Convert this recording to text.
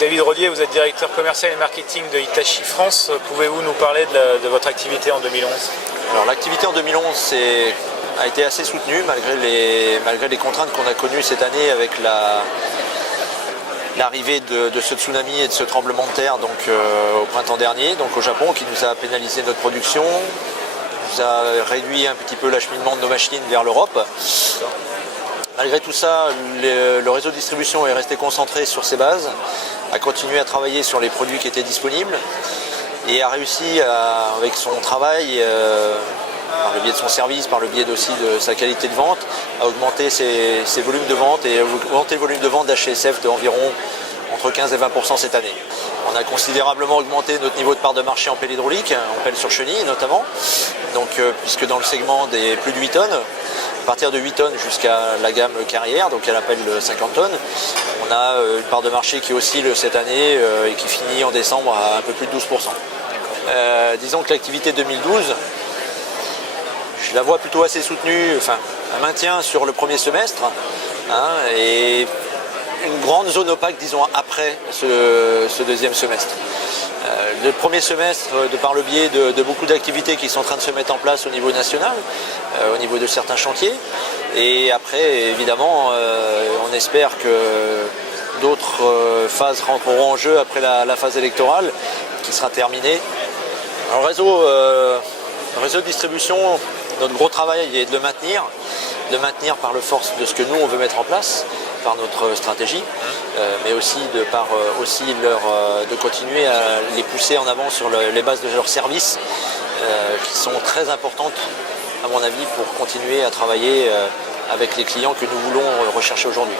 David Rodier, vous êtes directeur commercial et marketing de Hitachi France. Pouvez-vous nous parler de votre activité en 2011 ? Alors l'activité en 2011 a été assez soutenue malgré les contraintes qu'on a connues cette année avec l'arrivée de ce tsunami et de ce tremblement de terre au printemps dernier, donc au Japon, qui nous a pénalisé notre production, nous a réduit un petit peu l'acheminement de nos machines vers l'Europe. Malgré tout ça, le réseau de distribution est resté concentré sur ses bases, a continué à travailler sur les produits qui étaient disponibles et a réussi avec son travail, par le biais de son service, par le biais aussi de sa qualité de vente, à augmenter ses volumes de vente et augmenter le volume de vente d'HSF d'environ entre 15 et 20% cette année. On a considérablement augmenté notre niveau de part de marché en pelle hydraulique, en pelle sur chenille notamment, puisque dans le segment des plus de 8 tonnes, à partir de 8 tonnes jusqu'à la gamme carrière, donc elle appelle 50 tonnes, on a une part de marché qui oscille cette année et qui finit en décembre à un peu plus de 12%. Disons que l'activité 2012, je la vois plutôt assez soutenue, un maintien sur le premier semestre, et une grande zone opaque, disons, après ce deuxième semestre. Le premier semestre, de par le biais de beaucoup d'activités qui sont en train de se mettre en place au niveau national, au niveau de certains chantiers. Et après, évidemment, on espère que d'autres phases rentreront en jeu après la phase électorale, qui sera terminée. Alors, le réseau de distribution, notre gros travail est de le maintenir par le force de ce que nous, on veut mettre en place, par notre stratégie, mais aussi de continuer à les pousser en avant sur les bases de leurs services, qui sont très importantes, à mon avis, pour continuer à travailler avec les clients que nous voulons rechercher aujourd'hui.